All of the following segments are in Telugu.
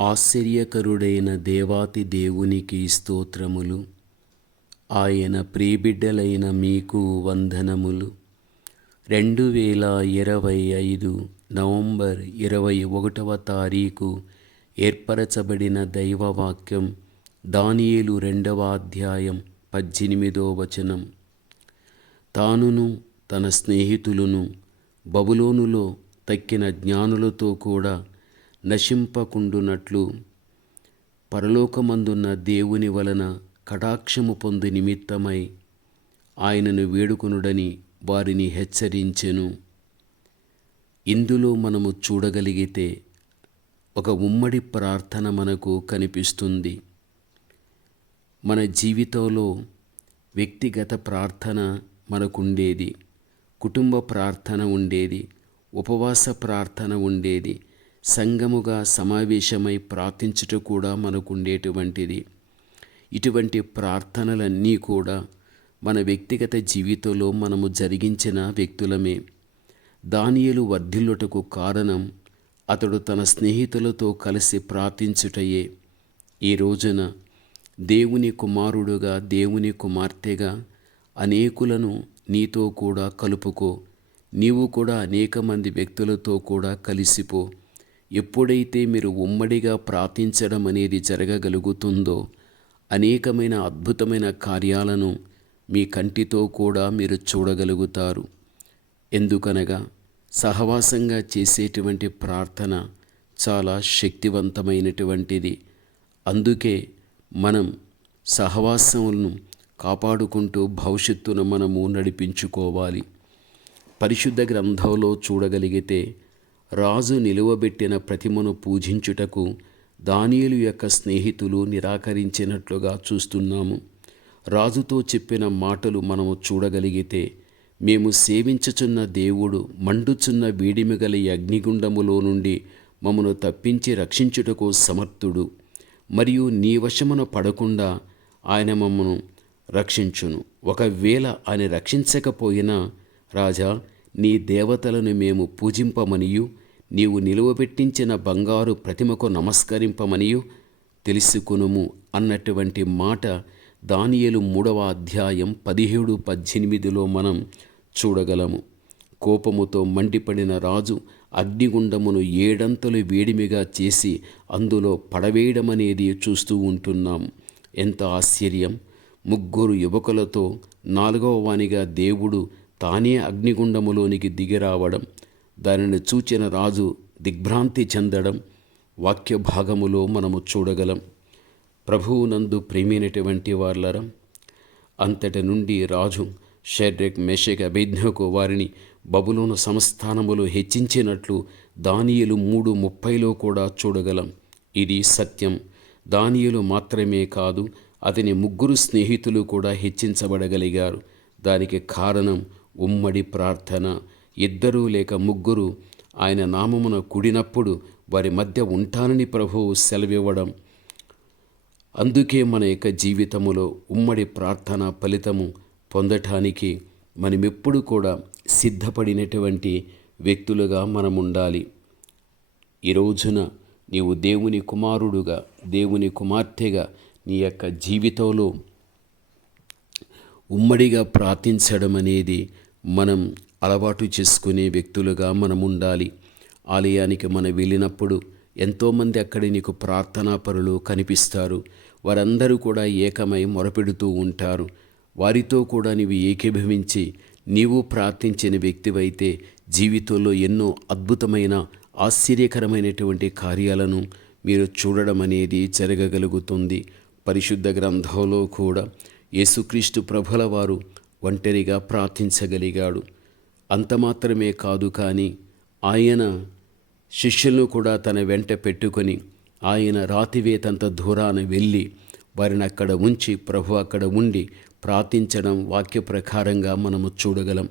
ఆశ్చర్యకరుడైన దేవాతి దేవునికి స్తోత్రములు. ఆయన ప్రీబిడ్డలైన మీకు వందనములు. రెండు వేల ఇరవై ఐదు నవంబర్ ఇరవై ఒకటవ తారీఖు ఏర్పరచబడిన దైవవాక్యం దానియేలు రెండవ అధ్యాయం పద్దెనిమిదో వచనం. తానును తన స్నేహితులను బబులోనులో తక్కిన జ్ఞానులతో కూడా నశింపకుండునట్లు పరలోకమందున్న దేవుని వలన కటాక్షము పొందు నిమిత్తమై ఆయనను వేడుకొనుడని వారిని హెచ్చరించెను. ఇందులో మనము చూడగలిగితే ఒక ఉమ్మడి ప్రార్థన మనకు కనిపిస్తుంది. మన జీవితంలో వ్యక్తిగత ప్రార్థన మనకుండేది. కుటుంబ ప్రార్థన ఉండేది. ఉపవాస ప్రార్థన ఉండేది. సంఘముగా సమావేశమై ప్రార్థించుట కూడా మనకుండేటువంటిది. ఇటువంటి ప్రార్థనలన్నీ కూడా మన వ్యక్తిగత జీవితంలో మనము జరిగించిన వ్యక్తులమే. దానియలు వర్ధిల్లుటకు కారణం అతడు తన స్నేహితులతో కలిసి ప్రార్థించుటయే. ఈ రోజున దేవుని కుమారుడుగా దేవుని కుమార్తెగా అనేకులను నీతో కూడా కలుపుకో. నీవు కూడా అనేక మంది వ్యక్తులతో కూడా కలిసిపో. ఎప్పుడైతే మీరు ఉమ్మడిగా ప్రార్థించడం అనేది జరగగలుగుతుందో అనేకమైన అద్భుతమైన కార్యాలను మీ కంటితో కూడా మీరు చూడగలుగుతారు. ఎందుకనగా సహవాసంగా చేసేటువంటి ప్రార్థన చాలా శక్తివంతమైనటువంటిది. అందుకే మనం సహవాసములను కాపాడుకుంటూ భవిష్యత్తును మనము నడిపించుకోవాలి. పరిశుద్ధ గ్రంథంలో చూడగలిగితే రాజు నిలువబెట్టిన ప్రతిమను పూజించుటకు దానియులు యొక్క స్నేహితులు నిరాకరించినట్లుగా చూస్తున్నాము. రాజుతో చెప్పిన మాటలు మనము చూడగలిగితే మేము సేవించుచున్న దేవుడు మండుచున్న వేడిమిగల యగ్నిగుండములో అగ్నిగుండములో నుండి మమ్మను తప్పించి రక్షించుటకు సమర్థుడు. మరియు నీ వశమున పడకుండా ఆయన మమ్మను రక్షించును. ఒకవేళ ఆయన రక్షించకపోయినా రాజా నీ దేవతలను మేము పూజింపమనియు నీవు నిలువబెట్టించిన బంగారు ప్రతిమకు నమస్కరింపమనియు తెలుసుకునుము అన్నటువంటి మాట దానియలు మూడవ అధ్యాయం పదిహేడు పద్దెనిమిదిలో మనం చూడగలము. కోపముతో మండిపడిన రాజు అగ్నిగుండమును ఏడంతలు వేడిమిగా చేసి అందులో పడవేయడమనేది చూస్తూ ఉంటున్నాం. ఎంత ఆశ్చర్యం! ముగ్గురు యువకులతో నాలుగవ వానిగా దేవుడు తానే అగ్నిగుండములోనికి దిగిరావడం. దానిని చూచిన రాజు దిగ్భ్రాంతి చెందడం వాక్య భాగములో మనము చూడగలం. ప్రభువునందు ప్రేమైనటువంటి వార్లరం అంతటి నుండి రాజు షెడ్రెక్ మెషక్ అభిజ్ఞకు వారిని బబులోను సంస్థానములో హెచ్చించినట్లు దానియలు మూడు ముప్పైలో కూడా చూడగలం. ఇది సత్యం. దానియలు మాత్రమే కాదు అతని ముగ్గురు స్నేహితులు కూడా హెచ్చించబడగలిగారు. దానికి కారణం ఉమ్మడి ప్రార్థన. ఇద్దరు లేక ముగ్గురు ఆయన నామమున కూడినప్పుడు వారి మధ్య ఉంటానని ప్రభువు సెలవివ్వడం. అందుకే మన యొక్క జీవితములో ఉమ్మడి ప్రార్థన ఫలితము పొందటానికి మనమెప్పుడు కూడా సిద్ధపడినటువంటి వ్యక్తులుగా మనం ఉండాలి ఈ రోజున నీవు దేవుని కుమారుడుగా దేవుని కుమార్తెగా నీ యొక్క జీవితంలో ఉమ్మడిగా ప్రార్థించడం అనేది మనం అలవాటు చేసుకునే వ్యక్తులుగా మనం ఉండాలి ఆలయానికి మనం వెళ్ళినప్పుడు ఎంతోమంది అక్కడ నీకు ప్రార్థనా పరులు కనిపిస్తారు. వారందరూ కూడా ఏకమై మొరపెడుతూ ఉంటారు. వారితో కూడా నీవు ఏకీభవించి నీవు ప్రార్థించిన వ్యక్తివైతే జీవితంలో ఎన్నో అద్భుతమైన ఆశ్చర్యకరమైనటువంటి కార్యాలను మీరు చూడడం అనేది జరగగలుగుతుంది. పరిశుద్ధ గ్రంథంలో కూడా యేసుక్రీస్తు ప్రభుల వారు ఒంటరిగా ప్రార్థించగలిగాడు. అంత మాత్రమే కాదు కానీ ఆయన శిష్యులను కూడా తన వెంట పెట్టుకొని ఆయన రాతివేతంత దూరాన వెళ్ళి వారిని అక్కడ ఉంచి ప్రభు అక్కడ ఉండి ప్రార్థించడం వాక్య ప్రకారంగా మనము చూడగలం.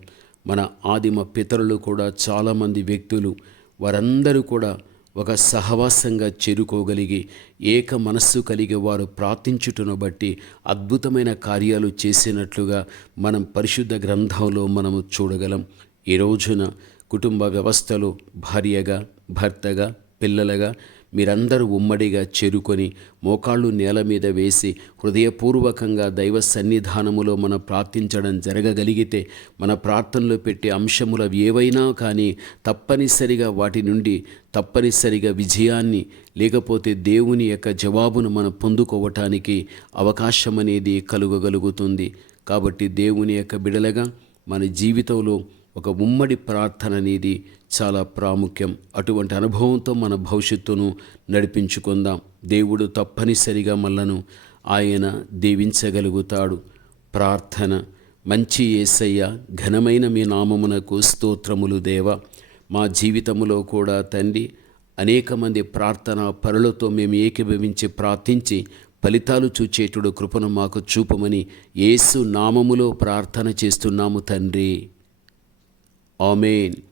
మన ఆదిమ పితరులు కూడా చాలామంది వ్యక్తులు వారందరూ కూడా ఒక సహవాసంగా చేరుకోగలిగి ఏక మనస్సు కలిగి వారు ప్రార్థించుటను బట్టి అద్భుతమైన కార్యాలు చేసినట్లుగా మనం పరిశుద్ధ గ్రంథంలో మనము చూడగలం. ఈ రోజున కుటుంబ వ్యవస్థలో భార్యగా భర్తగా పిల్లలుగా మీరందరూ ఉమ్మడిగా చేరుకొని మోకాళ్ళు నేల మీద వేసి హృదయపూర్వకంగా దైవ సన్నిధానములో మనం ప్రార్థించడం జరగగలిగితే మన ప్రార్థనలో పెట్టే అంశములు అవి ఏవైనా కానీ తప్పనిసరిగా వాటి నుండి తప్పనిసరిగా విజయాన్ని లేకపోతే దేవుని యొక్క జవాబును మనం పొందుకోవటానికి అవకాశం అనేది కలుగగలుగుతుంది. కాబట్టి దేవుని యొక్క బిడలగా మన జీవితంలో ఒక ఉమ్మడి ప్రార్థన అనేది చాలా ప్రాముఖ్యం. అటువంటి అనుభవంతో మన భవిష్యత్తును నడిపించుకుందాం. దేవుడు తప్పనిసరిగా మళ్ళను ఆయన దీవించగలుగుతాడు. ప్రార్థన. మంచి ఏసయ్య ఘనమైన మీ నామమునకు స్తోత్రములు దేవ. మా జీవితములో కూడా తండ్రి అనేక మంది ప్రార్థన పరులతో మేము ఏకీభవించి ప్రార్థించి ఫలితాలు చూచేటుడు కృపను మాకు చూపమని యేసు నామములో ప్రార్థన చేస్తున్నాము తండ్రి. Amen.